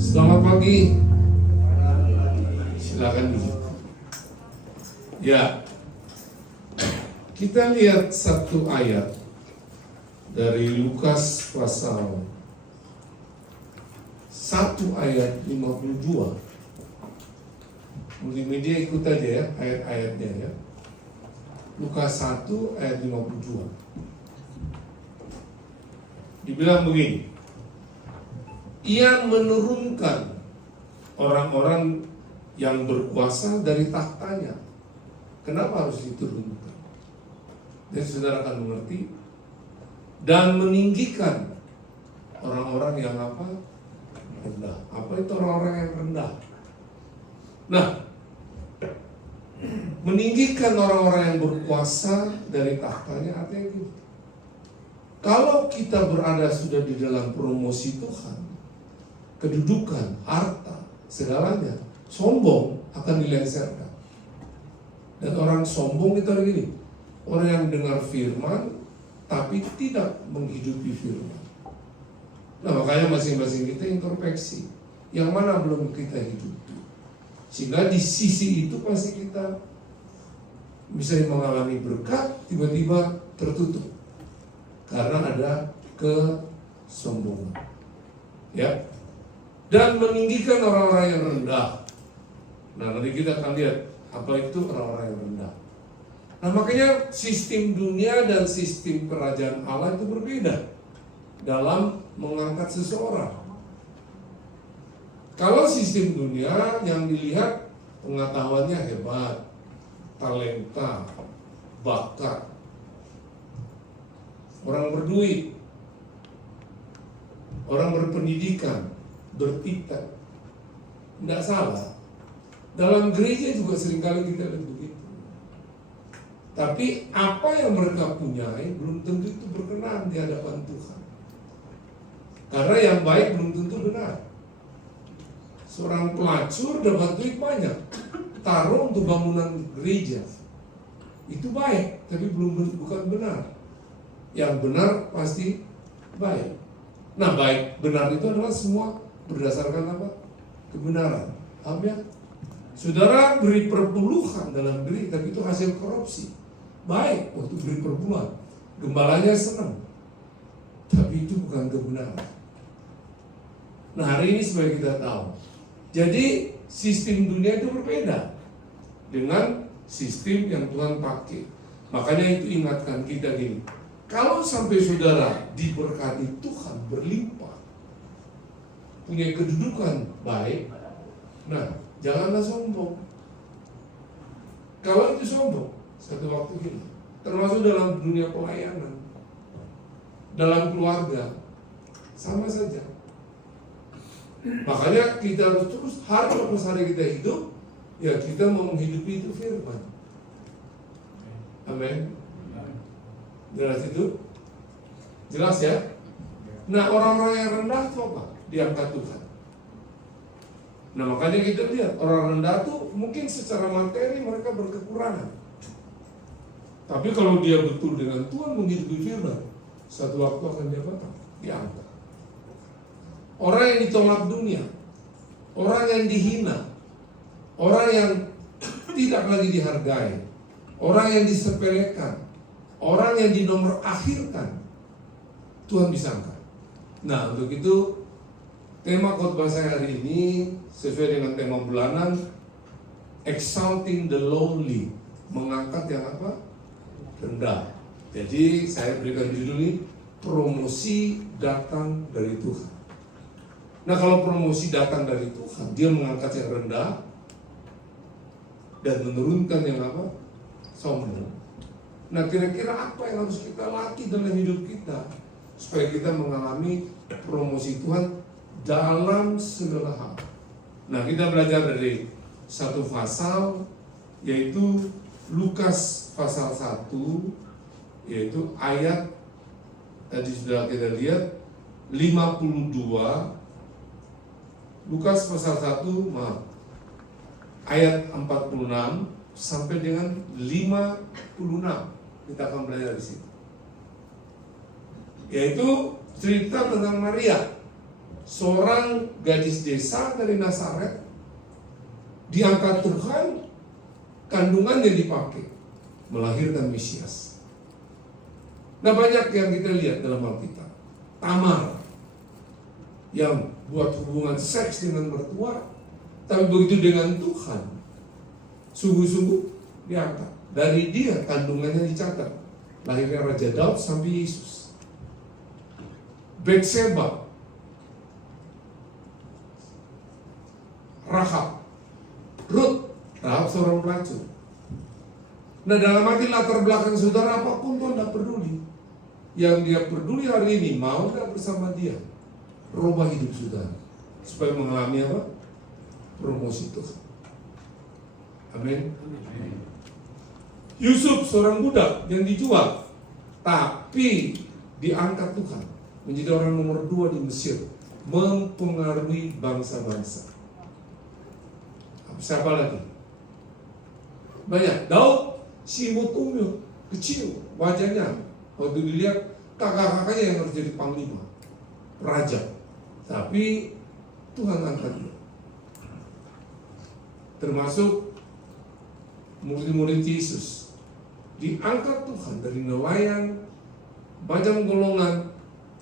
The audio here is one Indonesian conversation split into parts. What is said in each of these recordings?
Selamat pagi. Silakan duduk. Ya, kita lihat satu ayat dari Lukas pasal 1 ayat 52. Multimedia ikut aja ya ayat-ayatnya ya. Lukas 1 ayat 52. Dibilang begini, ia menurunkan orang-orang yang berkuasa dari tahtanya. Kenapa harus diturunkan? Dan saudara akan mengerti. Dan meninggikan orang-orang yang apa? Rendah. Apa itu orang-orang yang rendah? Nah, meninggikan orang-orang yang berkuasa dari tahtanya artinya gitu. Kalau kita berada sudah di dalam promosi Tuhan, kedudukan, harta, segalanya, sombong akan dilengsarkan. Dan orang sombong itu ada gini, orang yang dengar firman tapi tidak menghidupi firman. Nah, makanya masing-masing kita introspeksi, yang mana belum kita hidupi. Sehingga di sisi itu pasti kita bisa mengalami berkat, tiba-tiba tertutup karena ada kesombongan. Ya. Dan meninggikan orang-orang yang rendah. Nah, nanti kita akan lihat apa itu orang-orang yang rendah. Nah, makanya sistem dunia dan sistem kerajaan Allah itu berbeda dalam mengangkat seseorang. Kalau sistem dunia yang dilihat pengetahuannya hebat, talenta, bakat, orang berduit, orang berpendidikan, bertitel, tidak salah. Dalam gereja juga seringkali kita lihat begitu. Tapi apa yang mereka punyai belum tentu itu berkenan di hadapan Tuhan. Karena yang baik belum tentu benar. Seorang pelacur dapat duit banyak, taruh untuk bangunan gereja, itu baik, tapi bukan benar. Yang benar pasti baik. Nah, baik benar itu adalah semua berdasarkan apa? Kebenaran. Amin. Saudara beri perpuluhan dalam gereja, tapi itu hasil korupsi. Baik waktu beri perpuluhan, gembalanya senang, tapi itu bukan kebenaran. Nah, hari ini supaya kita tahu, jadi sistem dunia itu berbeda dengan sistem yang Tuhan pakai. Makanya itu ingatkan kita gini, kalau sampai saudara diberkati Tuhan berlimpah, punya kedudukan baik, nah janganlah sombong. Kalau itu sombong, satu waktu gini, termasuk dalam dunia pelayanan, dalam keluarga, sama saja. Makanya kita harus terus, hari lepas hari kita hidup, ya kita mau menghidupi itu firman. Amin. Jelas itu? Jelas ya? Nah, orang-orang yang rendah itu apa? Diangkat Tuhan. Nah, makanya kita lihat orang rendah tuh mungkin secara materi mereka berkekurangan. Tapi kalau dia betul dengan Tuhan menghidupi firman, satu waktu akan diangkat. Orang yang ditolak dunia, orang yang dihina, orang yang tidak lagi dihargai, orang yang disepelekan, orang yang dinomor akhirkan, Tuhan bisa angkat. Nah, untuk itu tema khotbah saya hari ini sesuai dengan tema bulanan, exalting the lowly, mengangkat yang apa? Rendah. Jadi saya berikan judul ini, promosi datang dari Tuhan. Nah, kalau promosi datang dari Tuhan, dia mengangkat yang rendah dan menurunkan yang apa? Sombong. Nah, kira-kira apa yang harus kita latih dalam hidup kita supaya kita mengalami promosi Tuhan dalam segala hal? Nah, kita belajar dari satu pasal, yaitu Lukas pasal 1, yaitu ayat tadi sudah kita lihat 52. Lukas pasal 1, ayat 46 sampai dengan 56. Kita akan belajar di sini. Yaitu cerita tentang Maria. seorang gadis desa dari Nazaret diangkat Tuhan, kandungannya dipakai melahirkan Mesias. Nah, banyak yang kita lihat dalam Alkitab. Tamar yang buat hubungan seks dengan mertua, tapi begitu dengan Tuhan, sungguh-sungguh diangkat. Dari dia kandungannya dicatat, lahirnya Raja Daud sampai Yesus. Betseba, Rahab, Rut, Rahab seorang pelacur. Nah, dalam arti latar belakang saudara apapun Tuhan tidak peduli. Yang dia peduli hari ini, mau tidak bersama dia, rubah hidup saudara supaya mengalami apa? Promosi Tuhan. Amin. Yusuf seorang budak yang dijual, tapi diangkat Tuhan menjadi orang nomor 2 di Mesir, mempengaruhi bangsa-bangsa. Siapa lagi? Banyak. Daud si imut umil, kecil wajahnya. Waktu dilihat kakak-kakaknya yang harus jadi panglima, raja. Tapi Tuhan angkat dia. Termasuk murid-murid Yesus, diangkat Tuhan dari nelayan bajang golongan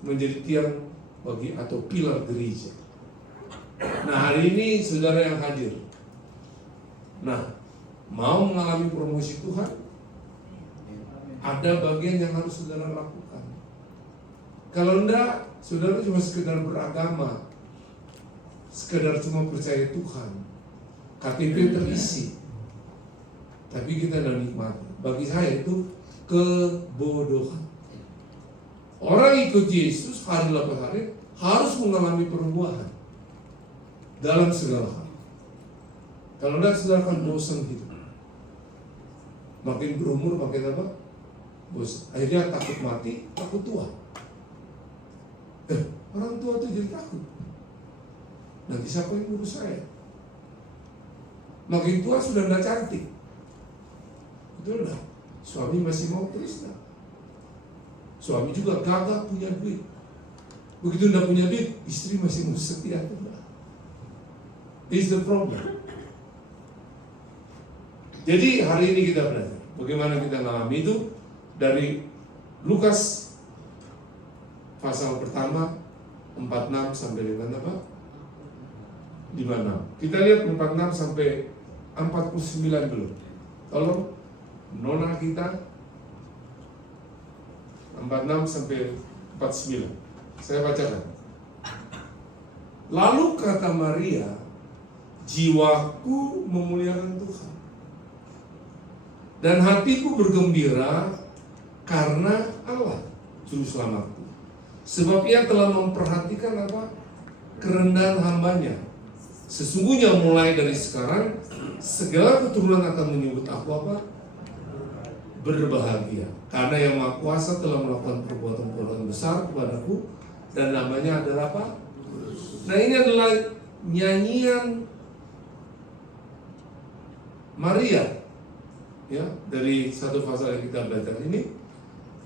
menjadi tiang bagi atau pilar gereja. Nah, hari ini saudara yang hadir, nah, mau mengalami promosi Tuhan, ada bagian yang harus saudara lakukan. Kalau enggak, saudara cuma sekedar beragama, sekedar cuma percaya Tuhan, KTP terisi, tapi kita tidak nikmati. Bagi saya itu kebodohan. Orang ikut Yesus hari lepas hari harus mengalami perubahan dalam segala hal. Kalau tidak, saudara akan bosan hidup. Makin berumur, makin apa? Bosan. Akhirnya takut mati, takut tua. Orang tua itu jadi takut. Nanti siapa yang ngurus saya? Makin tua sudah tidak cantik. Betul tidak? Suami masih mau terus tidak? Suami juga gagah punya duit. Begitu tidak punya duit, istri masih mau setia tidak? This is the problem. Jadi hari ini kita belajar bagaimana kita mengalami itu dari Lukas pasal pertama 46 sampai dengan apa? 56. Kita lihat 46 sampai 49 dulu. Tolong nona kita 46 sampai 49. Saya bacakan. Lalu kata Maria, jiwaku memuliakan Tuhan, dan hatiku bergembira karena Allah, Juru Selamatku. Sebab ia telah memperhatikan apa? Kerendahan hambanya. Sesungguhnya mulai dari sekarang, segala keturunan akan menyebut aku apa? Berbahagia. Karena yang Maha Kuasa telah melakukan perbuatan-perbuatan besar kepadaku, dan namanya adalah apa? Nah, ini adalah nyanyian Maria, ya, dari satu pasal yang kita belajar ini,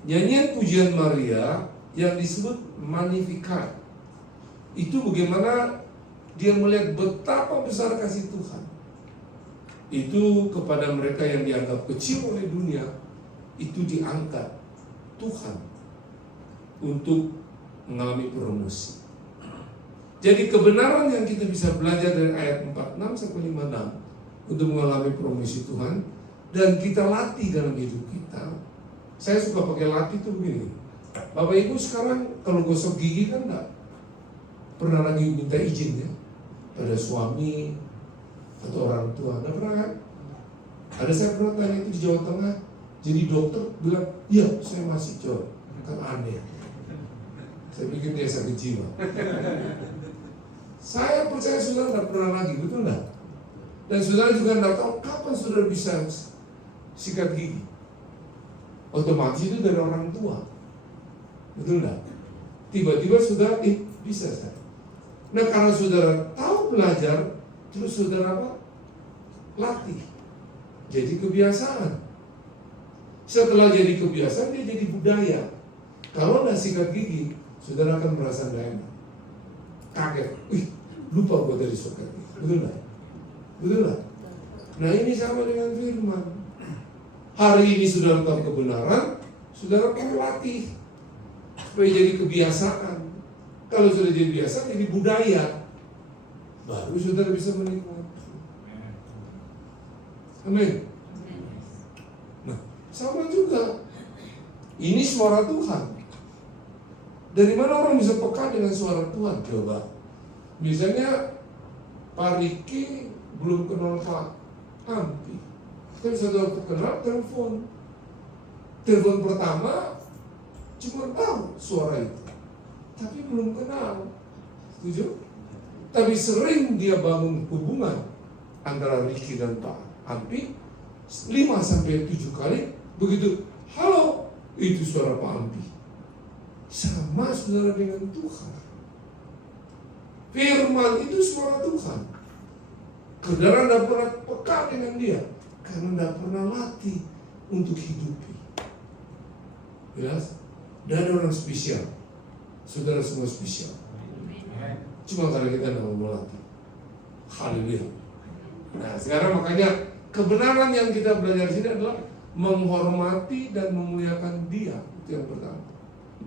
nyanyian pujian Maria yang disebut Magnificat. Itu bagaimana dia melihat betapa besar kasih Tuhan itu kepada mereka yang dianggap kecil oleh dunia. Itu diangkat Tuhan untuk mengalami promosi. Jadi kebenaran yang kita bisa belajar dari ayat 46 sampai 56 untuk mengalami promosi Tuhan, dan kita latih dalam hidup kita. Saya suka pakai latih itu begini. Bapak Ibu sekarang kalau gosok gigi kan enggak pernah lagi minta izin ya pada suami atau orang tua. Enggak pernah kan? Ada saya pernah tanya itu di Jawa Tengah. Jadi dokter bilang, iya saya masih coba. Kan aneh. Saya pikir dia sakit jiwa. Saya percaya saudara tidak pernah lagi, betul enggak? Dan saudara juga tidak tahu kapan saudara bisa sikat gigi. Otomatis itu dari orang tua, betul enggak? Tiba-tiba saudara bisa saya. Nah, karena saudara tahu belajar, terus saudara apa? Latih. Jadi kebiasaan. Setelah jadi kebiasaan, dia jadi budaya. Kalau nggak sikat gigi, saudara akan merasa nggak enak. kaget, lupa gue dari surga. Betul nggak? Betul nggak? Nah ini sama dengan firman. Hari ini saudara tahu kebenaran, saudara perlu latih supaya jadi kebiasaan. Kalau sudah jadi biasa, jadi budaya, baru saudara bisa menikmati. Amin. Nah, sama juga. Ini suara Tuhan. Dari mana orang bisa peka dengan suara Tuhan? Coba. Misalnya Pak Riki belum kenal Pak Ampi, tapi saudara kenal, telepon pertama cuma tahu suara itu, tapi belum kenal. Setuju? Tapi sering dia bangun hubungan antara Riki dan Pak Ampi 5-7 kali. Begitu, halo, itu suara Pak Ampi. Sama saudara dengan Tuhan. Firman itu suara Tuhan. Saudara tidak pernah peka dengan dia karena tidak pernah latih untuk hidupi. Jelas? Dan ada orang spesial. Saudara semua spesial. Cuma karena kita tidak mau melatih. Haleluya. Nah sekarang makanya kebenaran yang kita belajar di sini adalah menghormati dan memuliakan Dia. Itu yang pertama.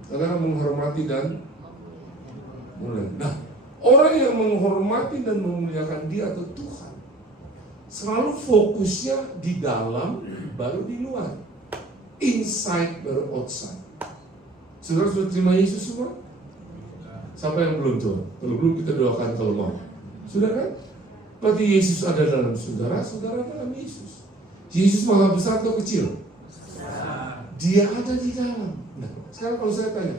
Karena menghormati dan memuliakan. Nah, orang yang menghormati dan memuliakan Dia atau Tuhan selalu fokusnya di dalam baru di luar. Inside baru outside. Saudara sudah terima Yesus semua? Siapa yang belum tuh? Kalau belum kita doakan kalau mau. Sudah kan? Berarti Yesus ada dalam saudara, saudara dalam Yesus. Yesus maha besar atau kecil? Dia ada di dalam. Nah, sekarang kalau saya tanya,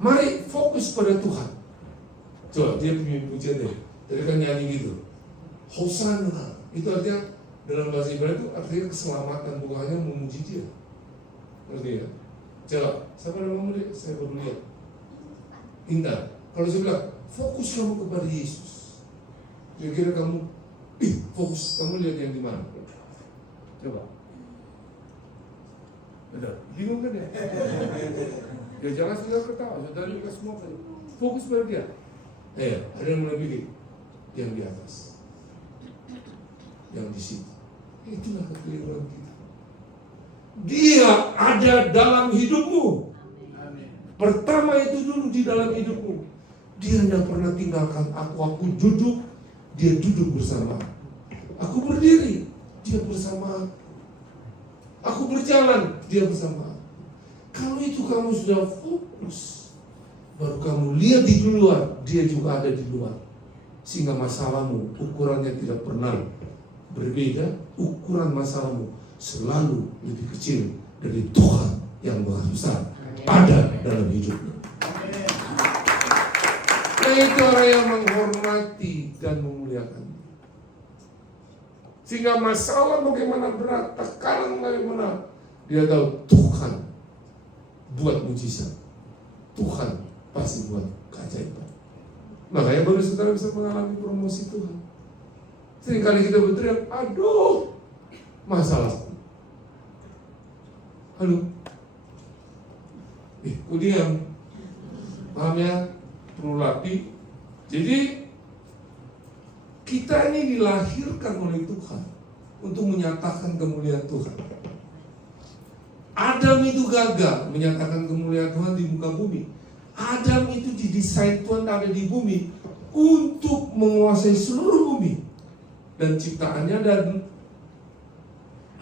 mari fokus pada Tuhan. Coba dia punya pujian deh. Tadi kan nyanyi gitu. Hosana. Itu artinya dalam bahasa Ibrani itu artinya keselamatan, bukan hanya memuji Dia. Ngerti ya? Coba, siapa yang mau lihat? Saya baru lihat. Intan. Kalau saya bilang, fokus kamu kepada Yesus. Kira-kira kamu, fokus, kamu lihat yang di mana? Coba. Benar, bingung kan ya? Ya jangan tinggal ketawa, saudara juga semua kan. Fokus pada Dia. Ada yang melebihi yang di atas, yang di sini. Itulah kekeliruan kita. Dia ada dalam hidupmu. Pertama itu dulu di dalam hidupmu. Dia tidak pernah tinggalkan aku. Aku duduk, Dia duduk bersama. Aku berdiri, Dia bersama. Aku berjalan, Dia bersama. Kalau itu kamu sudah fokus, baru kamu lihat di luar, Dia juga ada di luar. Sehingga masalahmu ukurannya tidak pernah berbeda. Ukuran masalahmu selalu lebih kecil dari Tuhan yang maha besar ada dalam hidupmu. Nah itu orang yang menghormati dan memuliakan. Sehingga masalah bagaimana berat, tekanan bagaimana, dia tahu Tuhan buat mujizat. Tuhan pasti buat keajaiban. Makanya baru saudara bisa mengalami promosi Tuhan. Seringkali kita berteriak, aduh, masalahku. Halo. Kok diam? Paham ya? Perlu latih. Jadi kita ini dilahirkan oleh Tuhan untuk menyatakan kemuliaan Tuhan. Adam itu gagal menyatakan kemuliaan Tuhan di muka bumi. Adam itu didesain Tuhan ada di bumi untuk menguasai seluruh bumi dan ciptaannya dan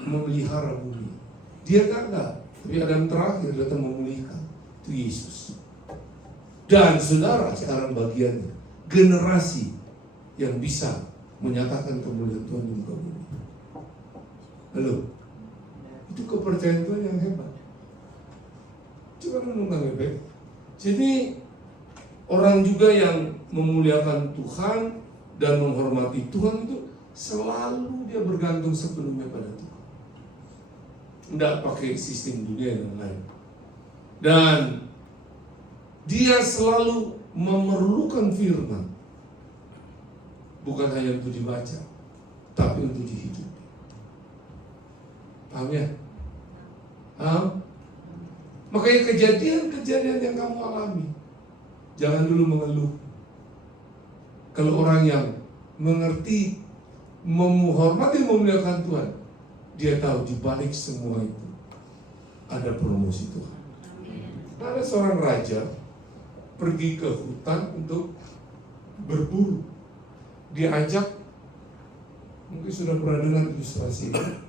memelihara bumi. Dia gagal, tapi Adam terakhir datang memulihkan. Itu Yesus. Dan saudara sekarang bagiannya generasi yang bisa menyatakan kemuliaan Tuhan di muka bumi. Halo, itu kepercayaan Tuhan yang hebat. Coba renungkan baik. Jadi orang juga yang memuliakan Tuhan dan menghormati Tuhan itu selalu dia bergantung sepenuhnya pada Tuhan. Tidak pakai sistem dunia yang lain. Dan dia selalu memerlukan firman. Bukan hanya untuk dibaca, tapi untuk dihidupi. Paham ya? Paham? Makanya kejadian-kejadian yang kamu alami, jangan dulu mengeluh. Kalau orang yang mengerti, menghormati, memuliakan Tuhan, dia tahu di balik semua itu ada promosi Tuhan. Ada seorang raja pergi ke hutan untuk berburu. Diajak, mungkin sudah pernah dengar ilustrasi ini.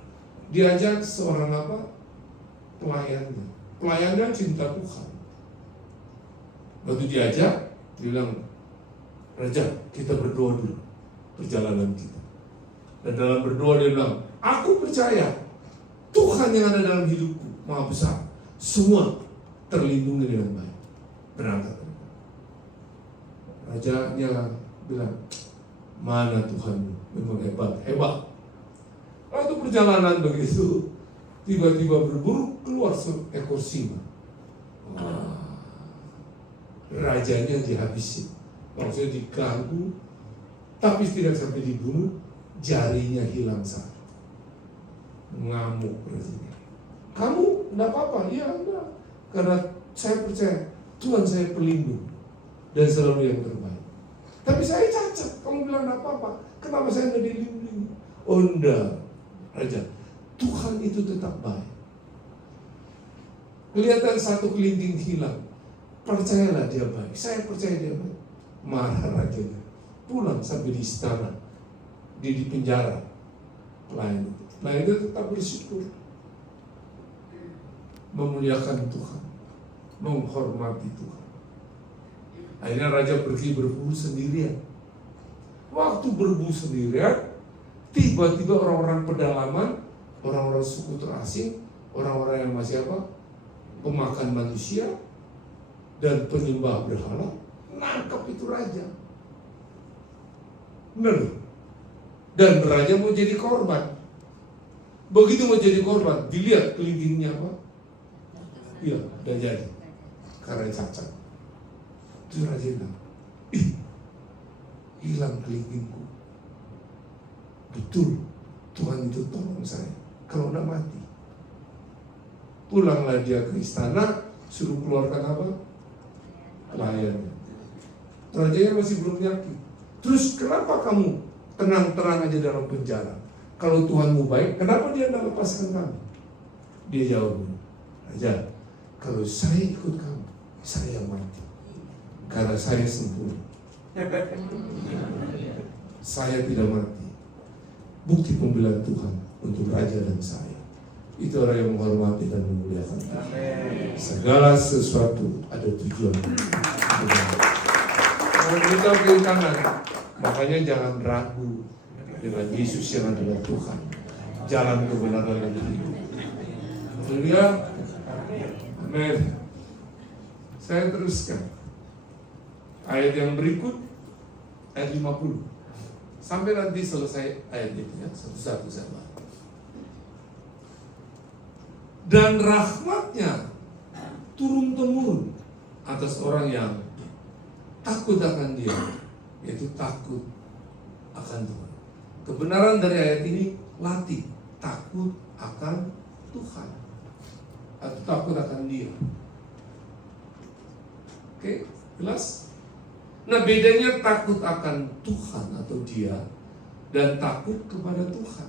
Diajak seorang pelayannya. Pelayannya cinta Tuhan. Waktu diajak, dia bilang, Raja, kita berdoa dulu perjalanan kita. Dan dalam berdoa dia bilang, aku percaya Tuhan yang ada dalam hidupku Maha besar, semua terlindungi dengan baik. Berangkat. Rajanya bilang, mana Tuhan memang hebat. Waktu perjalanan begitu, tiba-tiba berburu keluar seekor singa. Rajanya dihabisin, maksudnya diganggu, tapi tidak sampai dibunuh, jarinya hilang satu. Ngamuk rajanya. Kamu enggak apa-apa? Ya enggak, karena saya percaya Tuhan saya pelindung dan selalu yang terbaik. Tapi saya cacat, kamu bilang enggak apa-apa, kenapa saya enggak dilindungi? Oh enggak, Raja, Tuhan itu tetap baik. Kelihatan satu kelinting hilang, percayalah dia baik, saya percaya dia baik. Marah rajanya, pulang sampai di istana, dia di penjara. Pelayan itu tetap bersyukur, memuliakan Tuhan, menghormati Tuhan. Akhirnya raja pergi berburu sendirian. Waktu berburu sendirian, tiba-tiba orang-orang pedalaman, orang-orang suku terasing, orang-orang yang masih pemakan manusia dan penyembah berhala, nangkap itu raja. Benar. Dan raja mau jadi korban. Begitu mau jadi korban, dilihat kelilingnya iya, udah jadi. Karena cacat. Itu raja bilang, hilang kelilingku. Betul, Tuhan itu tolong saya. Kalau enggak mati. Pulanglah dia ke istana, suruh keluarkan pelayannya. Rajanya masih belum yakin. Terus kenapa kamu tenang-tenang aja dalam penjara? Kalau Tuhanmu baik, kenapa dia tidak lepaskan kami? Dia jawab, Raja, kalau saya ikut kamu, saya mati. Karena saya sempurna. Saya tidak mati. Bukti pembelian Tuhan untuk Raja dan saya. Itu orang yang menghormati dan memuliakan. Segala sesuatu ada tujuan. Kalau kita kiri kanan, makanya jangan ragu dengan Yesus yang adalah Tuhan. Jalan kebenaran dan hidup. Haleluya. Amin. Saya teruskan ayat yang berikut, ayat 50. Sampai nanti selesai ayat itu ya, satu-satu saya bahas. Dan rahmatnya turun-temurun atas orang yang takut akan dia, yaitu takut akan Tuhan. Kebenaran dari ayat ini latih takut akan Tuhan atau takut akan dia. Oke, jelas? Nah, bedanya takut akan Tuhan atau dia dan takut kepada Tuhan.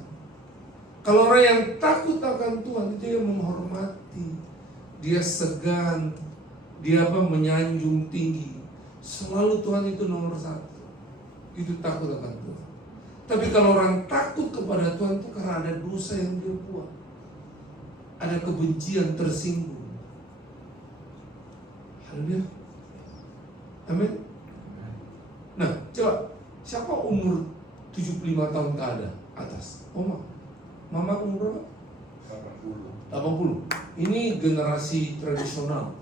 Kalau orang yang takut akan Tuhan, dia menghormati, dia segan, dia menyanjung tinggi. Selalu Tuhan itu nomor satu. Itu takut akan Tuhan. Tapi kalau orang takut kepada Tuhan itu karena ada dosa yang dia buat, ada kebencian tersinggung. Haleluya. Amin. Nah, coba siapa umur 75 tahun ke atas? Oma. Mama umur berapa? 80. Ini generasi tradisional.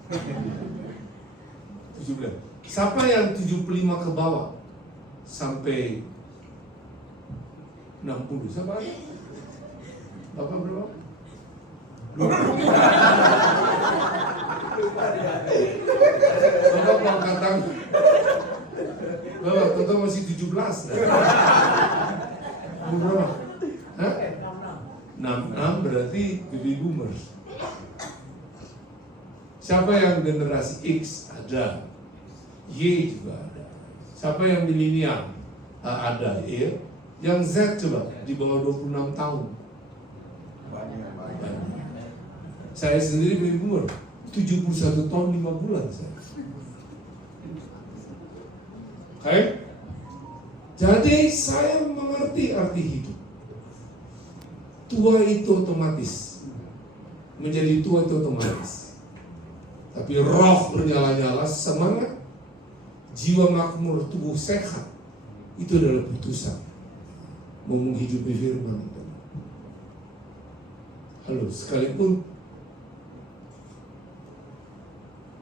17. Siapa yang 75 ke bawah sampai 60? Siapa ada? Bapak berapa? 20. Bapak mau katakan Bapak, Toto masih 17. Umur berapa? Hah? 66 berarti baby boomers. Siapa yang generasi X? Ada. Y juga ada. Siapa yang milenial? Ada, ya. Yang Z coba di bawah 26 tahun. Banyak. Saya sendiri baby boomer, 71 tahun 5 bulan saya. Oke? Jadi saya mengerti arti hidup. Tua itu otomatis. Menjadi tua itu otomatis. Tapi roh bernyala-nyala, semangat, jiwa makmur, tubuh sehat, itu adalah putusan mau menghidupi firman. Halo, sekalipun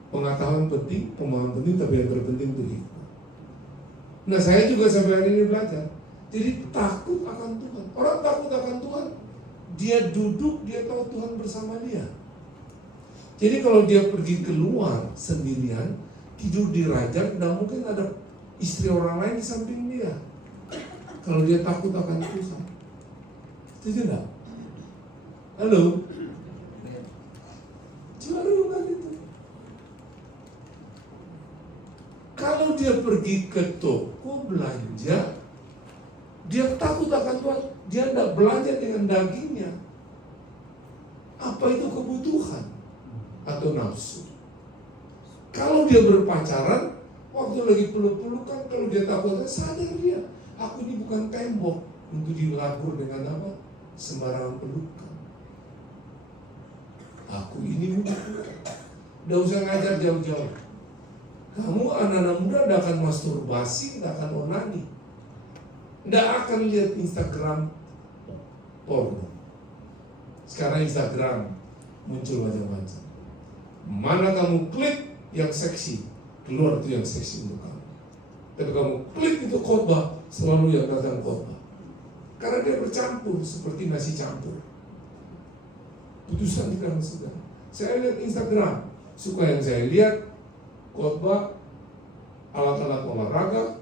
pengetahuan penting, pemahaman penting, tapi yang terpenting itu hikmah. Nah, saya juga sampai hari ini belajar. Jadi takut akan Tuhan. Orang takut akan Tuhan, dia duduk, dia tahu Tuhan bersama dia. Jadi kalau dia pergi keluar sendirian, tidur di ranjang, tidak mungkin ada istri orang lain di samping dia. Kalau dia takut akan Tuhan, itu tidak. Halo, coba renungkan itu. Kalau dia pergi ke toko belanja, dia takut akan Tuhan, dia tidak belanja dengan dagingnya. Apa itu kebutuhan atau nafsu? Kalau dia berpacaran, waktu lagi peluk-pelukan, kalau dia takut, sadar dia, aku ini bukan tembok untuk dilabur dengan apa? Sembarangan pelukan. Aku ini bukan. Tidak usah ngajar jauh-jauh. Kamu anak-anak muda tidak akan masturbasi, tidak akan onani, tidak akan lihat Instagram porno. Sekarang Instagram muncul macam-macam. Mana kamu klik yang seksi, keluar itu yang seksi untuk kamu. Tapi kamu klik itu khotbah, selalu yang datang khotbah. Karena dia bercampur seperti nasi campur. Putusan di dalam sedang. Saya lihat Instagram, suka yang saya lihat khotbah, alat-alat olahraga,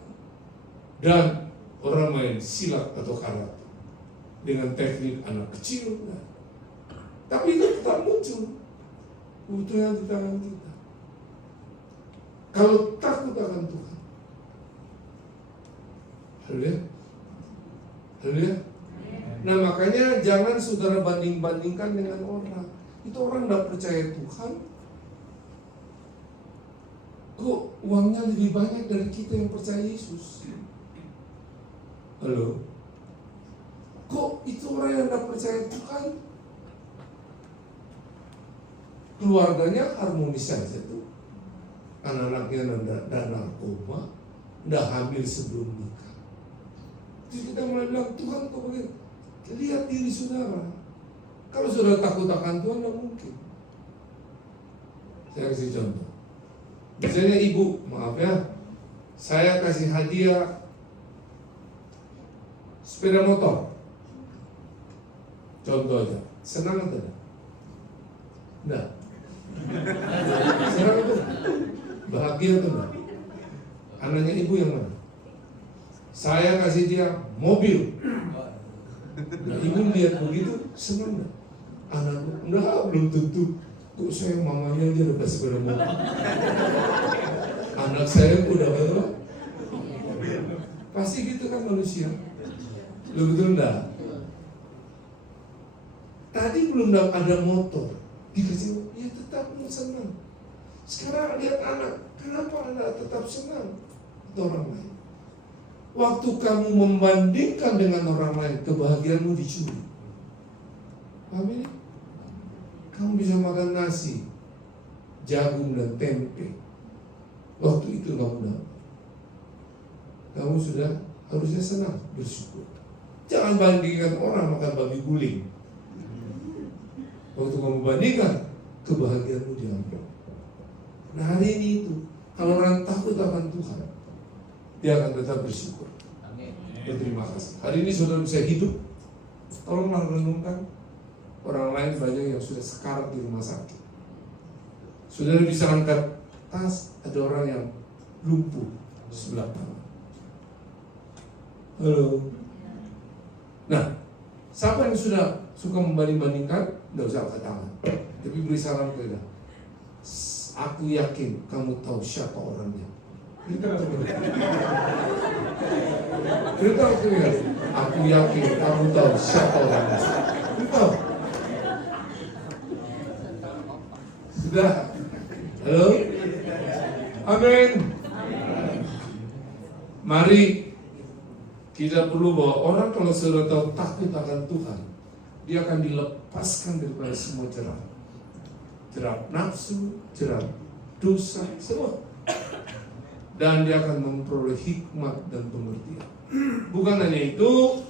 dan orang main silat atau karate dengan teknik anak kecil. Tapi itu tetap muncul. Kebutuhan di tangan kita. Kalau takut akan Tuhan, haleluya, haleluya. Nah, makanya jangan saudara banding-bandingkan dengan orang. Itu orang tidak percaya Tuhan. Kok uangnya lebih banyak dari kita yang percaya Yesus? Halo? Kok itu orang yang tidak percaya Tuhan? Keluarganya harmonis saja tuh. Anak-anaknya dan narkoba, tidak hamil sebelum nikah. Jadi kita mulai bilang, Tuhan kok begini? Lihat diri saudara. Kalau saudara takut akan Tuhan, tidak mungkin. Saya kasih contoh. Misalnya ibu, maaf ya, saya kasih hadiah sepeda motor. Contoh aja, senang atau tidak? Tidak. Senang itu? Bahagia atau tidak? Anaknya ibu yang mana? Saya kasih dia mobil. Nah, ibu lihat begitu, senang tidak? Anaknya, enggak, belum tentu. Kok saya mamanya aja dapat sepeda mobil. Anak saya udah berapa? Pasti gitu kan manusia. Lu betul enggak? Tadi belum ada motor, dikasih, ya tetap senang. Sekarang lihat anak, kenapa Anda tetap senang? Itu orang lain. Waktu kamu membandingkan dengan orang lain, kebahagiaanmu dicuri. Paham ini? Kamu bisa makan nasi, jagung dan tempe. Waktu itu kamu dapat. Kamu sudah harusnya senang, bersyukur. Jangan bandingkan orang makan babi guling. Waktu kamu bandingkan, kebahagiaanmu diambil. Nah, hari ini itu, kalau orang takut akan Tuhan, dia akan tetap bersyukur. Berterima kasih. Hari ini saudara bisa hidup. Tolonglah renungkan. Orang lain banyak yang sudah sekarat di rumah sakit. Saudara bisa angkat tas, ada orang yang lumpuh sebelah tangan. Halo. Nah, siapa yang sudah suka membanding-bandingkan, tidak usah angkat tangan. Tapi beri salam kepada, aku yakin kamu tahu siapa orangnya. Kita lihat, aku yakin kamu tahu siapa orangnya. Tahu? Sudah? Halo? Amin. Mari kita perlu bahwa orang kalau sudah tahu takut akan Tuhan, dia akan dilepaskan daripada semua jerat nafsu, jerat dosa, semua. Dan dia akan memperoleh hikmat dan pengertian. Bukan hanya itu,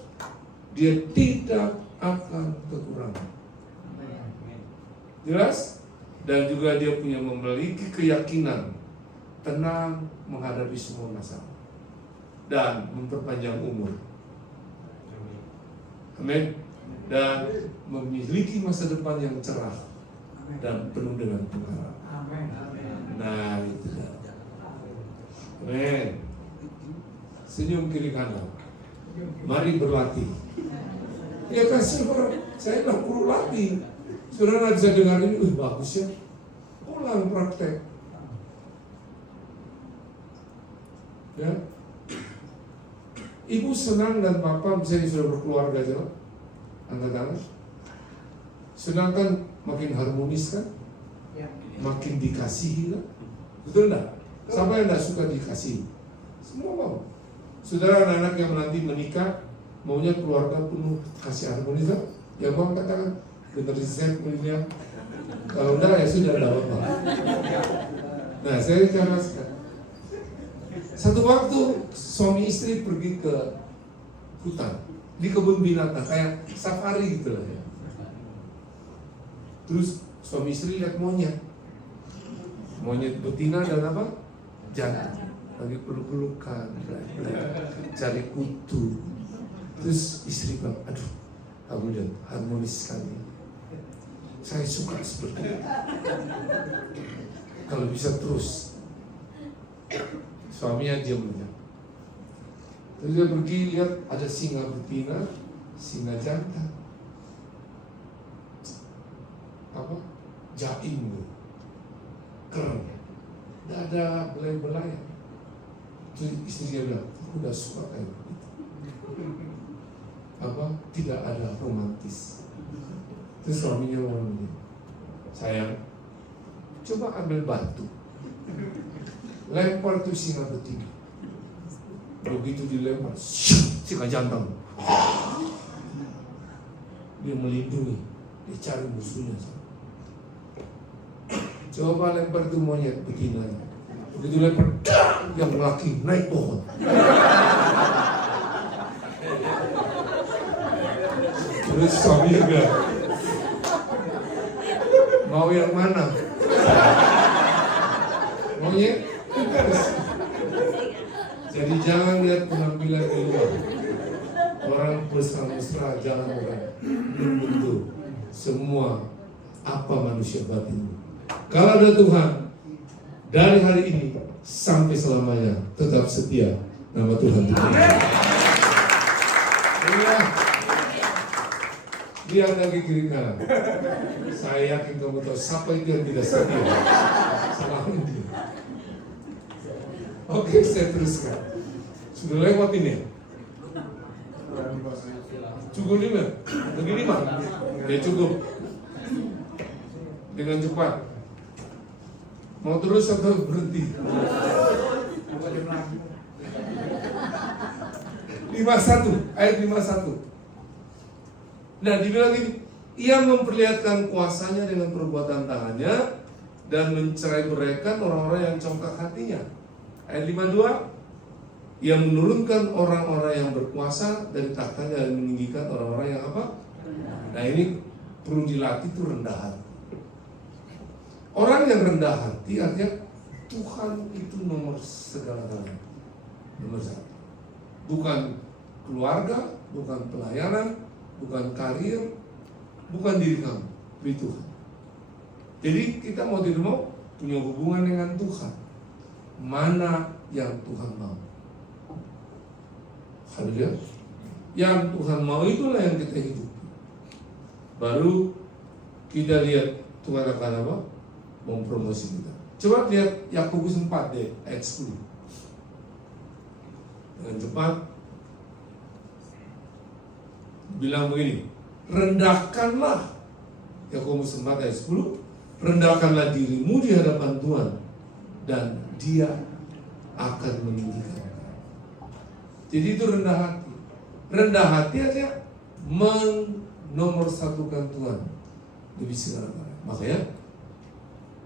dia tidak akan kekurangan. Jelas? Dan juga dia punya memiliki keyakinan tenang menghadapi semua masalah dan memperpanjang umur. Amin. Dan memiliki masa depan yang cerah dan penuh dengan pengharapan. Nah, itu. Amin. Senyum kiri kanan. Mari berlatih. Ya kasih orang, saya nggak perlu latih. Saudara nggak bisa dengar ini, bagus ya. Ulang praktek. Ya. Ibu senang dan papa misalnya sudah berkeluarga aja, angkat tangan. Senang kan, makin harmonis kan, makin dikasihi kan, betul enggak? Siapa yang tidak suka dikasih? Semua mau. Saudara anak-anak yang nanti menikah, maunya keluarga penuh kasih harmonis kan? Yang mau katakan generasi Z milenial. Kalau enggak ya sudah ada apa. Nah, saya jelaskan. Satu waktu suami istri pergi ke hutan, di kebun binatang kayak safari gitu lah ya. Terus suami istri lihat monyet betina dan apa? Jantan lagi peluk-pelukan, cari kutu. Terus istri bilang, aduh, kamu lihat harmonis sekali. Saya suka seperti itu. Kalau bisa terus. Suaminya diam aja. Terus dia pergi lihat ada singa betina, singa jantan. Apa? Jaim, keren. Tidak ada belai-belai. Terus istri dia bilang, aku udah suka kayak begitu. Apa? Tidak ada romantis. Terus suaminya ngomong, sayang, coba ambil batu, lempar tuh singa betina. Begitu dilempar, singa jantan, dia melindungi, dia cari musuhnya. Coba lempar tuh monyet betina. Begitu lempar, yang laki naik pohon. Terus suaminya bilang, mau yang mana? Monyet? Jadi jangan lihat penampilan di luar. Orang mesra-mesra jangan orang. Belum tentu semua apa manusia batin. Kalau ada Tuhan, dari hari ini sampai selamanya tetap setia nama Tuhan. Lihat lagi kiri kanan. Saya yakin kamu tahu siapa itu yang tidak setia. Salahin dia. Oke, saya teruskan. Sudah lewat ini. Cukup 5. Lagi 5. Ya cukup. Dengan cepat. Mau terus atau berhenti? 51. Ayat 51. Nah, dibilang ini, ia memperlihatkan kuasanya dengan perbuatan tangannya dan mencerai-beraikan orang-orang yang congkak hatinya. Ayat 52, ia menurunkan orang-orang yang berkuasa dari tahtanya dan meninggikan orang-orang yang apa? Nah, ini perlu dilatih, itu rendah hati. Orang yang rendah hati artinya Tuhan itu nomor segala-galanya, nomor satu. Bukan keluarga, bukan pelayanan, bukan karir, bukan diri kamu, tapi Tuhan. Jadi kita mau tidak mau punya hubungan dengan Tuhan. Mana yang Tuhan mau? Haleluya. Yang Tuhan mau itulah yang kita hidup. Baru kita lihat Tuhan akan apa? Mempromosi kita. Coba lihat Yakobus 4 deh, ayat 10. dengan cepat. Bilang begini, rendahkanlah, Yakobus 4 ayat 10, rendahkanlah dirimu di hadapan Tuhan dan Dia akan meninggikan. Jadi itu rendah hati. Rendah hati aja menomorsatukan Tuhan lebih segala-galanya. Makanya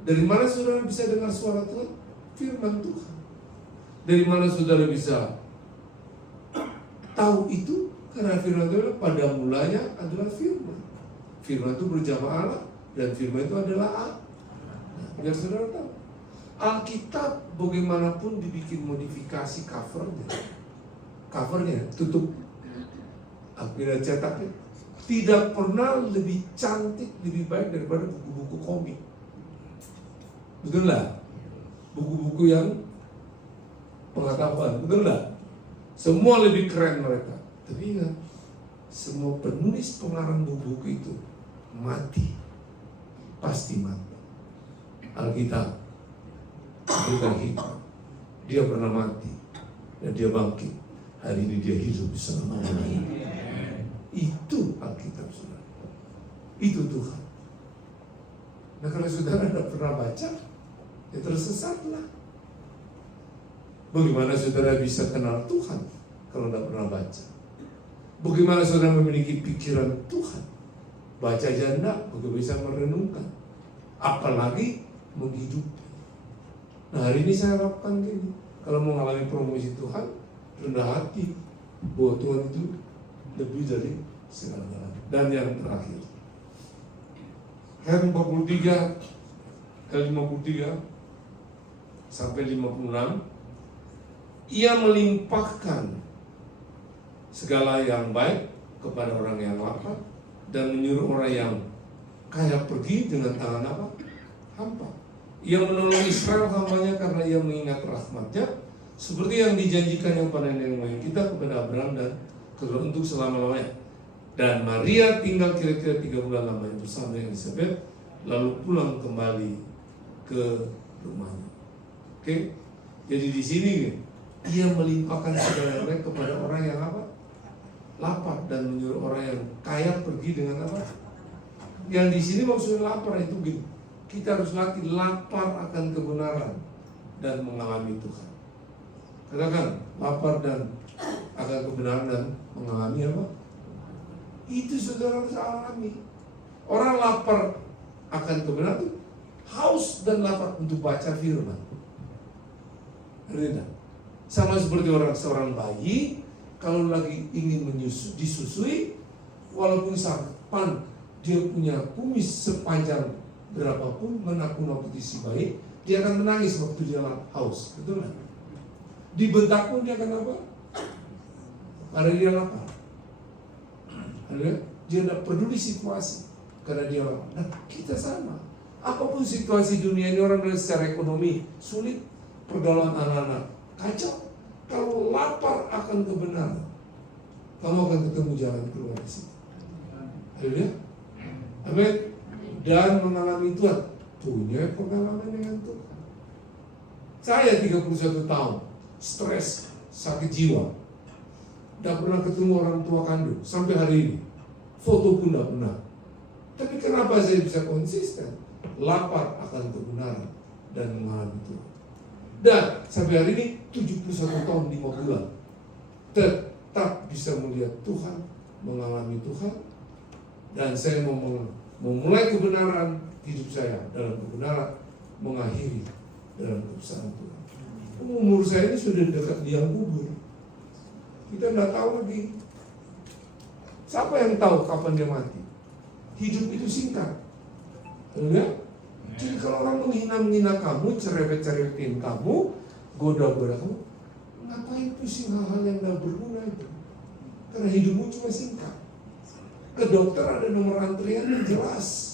dari mana saudara bisa dengar suara Tuhan? Firman Tuhan. Dari mana saudara bisa tahu itu? Karena firman Tuhan pada mulanya adalah firman. Firman itu berjamaah Allah dan firman itu adalah Allah. Nah, biar saudara tahu. Alkitab bagaimanapun dibikin modifikasi covernya tutup akhirnya cetaknya tidak pernah lebih cantik, lebih baik daripada buku-buku komik. Betul lah? Buku-buku yang pengetahuan, betul lah? Semua lebih keren mereka. Tapi ingat, semua penulis pengarang buku itu mati, pasti mati. Alkitab bukan hidup, dia pernah mati dan dia bangkit. Hari ini dia hidup selama-lamanya. Itu Alkitab, saudara. Itu Tuhan. Nah, kalau saudara tidak pernah baca, ya tersesatlah. Bagaimana saudara bisa kenal Tuhan kalau tidak pernah baca? Bagaimana saudara memiliki pikiran Tuhan? Baca aja enggak, bagaimana bisa merenungkan? Apalagi menghidupi. Nah, hari ini saya harapkan gini, kalau mau mengalami promosi Tuhan, rendah hati bahwa Tuhan itu lebih dari segala-galanya. Dan yang terakhir, ayat 43 sampai 56, Ia melimpahkan segala yang baik kepada orang yang lapar dan menyuruh orang yang kaya pergi dengan tangan apa? Hampa. Ia menolong Israel hambanya karena ia mengingat rahmatnya seperti yang dijanjikannya pada nenek moyang kita kepada Abraham dan keturunan untuk selama-lamanya. Dan Maria tinggal kira-kira 3 bulan lamanya bersama dengan Elizabeth, lalu pulang kembali ke rumahnya. Oke? Jadi di sini ia melimpahkan segala yang baik kepada orang yang apa? Lapar, dan menyuruh orang yang kaya pergi dengan apa? Yang di sini maksudnya lapar itu gini. Kita harus lapar akan kebenaran dan mengalami Tuhan. Katakan lapar dan akan kebenaran dan mengalami apa? Itu saudara harus alami. Orang lapar akan kebenaran itu haus dan lapar untuk baca firman. Tidak. Sama seperti seorang bayi kalau lagi ingin disusui, walaupun sampan dia punya kumis sepanjang berapapun menakut-nakuti si bayi, dia akan menangis waktu dia haus, betul kan? Dibentak pun dia akan apa? Karena dia lapar. Dia tidak peduli situasi karena dia lapar. Nah, kita sama. Apapun situasi dunia ini, orang bilang secara ekonomi sulit, pergaulan anak-anak kacau. Kalau lapar akan kebenaran, kamu akan ketemu jalan keluar di sini. Haleluya. Amin. Dan mengalami Tuhan, punya pengalaman dengan Tuhan. Saya 31 tahun, stres, sakit jiwa, tidak pernah ketemu orang tua kandung sampai hari ini. Foto pun tidak pernah. Tapi kenapa saya bisa konsisten? Lapar akan kebenaran dan mengalami Tuhan. Dan sampai hari ini 71 tahun 5 bulan tetap bisa melihat Tuhan, mengalami Tuhan. Dan saya mau memulai kebenaran hidup saya dalam kebenaran, mengakhiri dalam kebesaran Tuhan. Umur saya ini sudah dekat liang kubur. Kita tidak tahu lagi. Siapa yang tahu kapan dia mati? Hidup itu singkat. Ya? Jadi kalau orang menghina kamu, cerewet-cerewetin kamu, goda-goda kamu, ngapain pusing hal-hal yang tidak berguna itu? Karena hidupmu cuma singkat. Ke dokter ada nomor antrian yang jelas.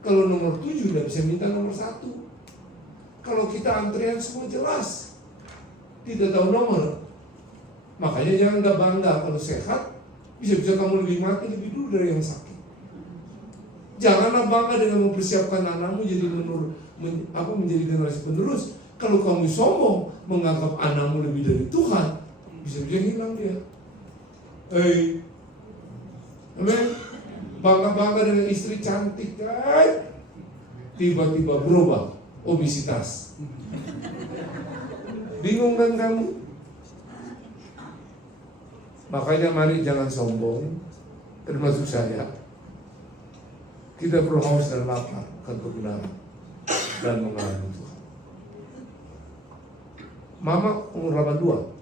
Kalau nomor 7 tidak bisa minta nomor 1. Kalau kita antrian semua jelas, tidak tahu nomor. Makanya jangan nggak bangga kalau sehat, bisa-bisa kamu lebih mati lebih dulu dari yang sakit. Janganlah bangga dengan mempersiapkan anakmu jadi menjadi generasi penerus. Kalau kamu sombong menganggap anakmu lebih dari Tuhan, bisa hilang dia. Amen. Bangga-bangga dengan istri cantik kan, tiba-tiba berubah obesitas. Bingung kan kamu? Makanya mari jangan sombong, termasuk saya. Kita perlu haus dan lapar akan kebenaran dan mengalami Tuhan. Mama umur 82.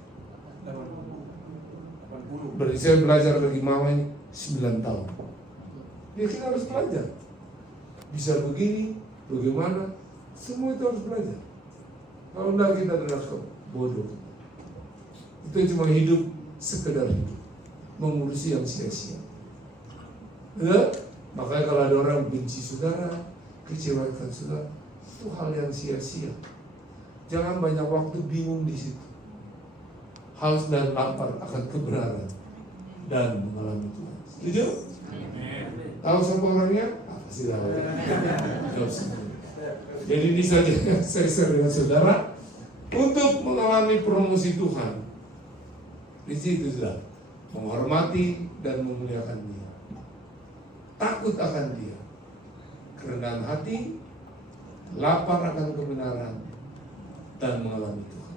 Berarti saya belajar dari mama ini 9 tahun. Ya kita harus belajar. Bisa begini, bagaimana, semua itu harus belajar. Kalau enggak kita adalah bodoh. Itu cuma hidup sekedar hidup, mengurusi yang sia-sia. Ya? Makanya kalau ada orang benci saudara, kecewakan saudara, itu hal yang sia-sia. Jangan banyak waktu bingung di situ. Haus dan lapar akan kebenaran dan mengalami Tuhan. Setuju? Tahu siapa orangnya? Apa sih tahu? Jawab sendiri. Jadi ini saja saya share dengan saudara untuk mengalami promosi Tuhan. Di situ sudah menghormati dan memuliakan Dia, takut akan Dia, kerendahan hati, lapar akan kebenaran, dan mengalami Tuhan.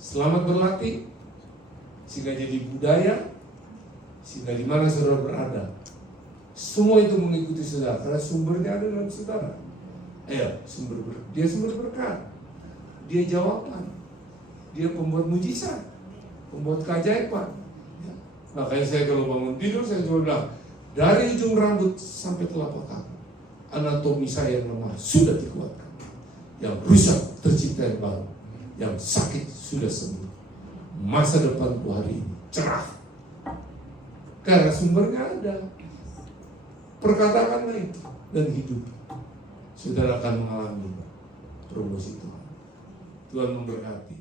Selamat berlatih, sehingga jadi budaya, sehingga di mana saudara berada, semua itu mengikuti saudara, karena sumbernya ada dalam saudara. Ayo, dia sumber berkat, dia jawaban, dia pembuat mujizat, pembuat keajaiban. Ya. Makanya saya kalau bangun tidur saya cuma bilang, dari ujung rambut sampai telapak kaki, anatomi saya yang lemah sudah dikuatkan, yang rusak tercipta yang baru, yang sakit sudah sembuh. Masa depanku hari ini cerah, karena sumbernya ada. Perkatakanlah itu dan hidup, saudara akan mengalami promosi Tuhan. Tuhan memberkati.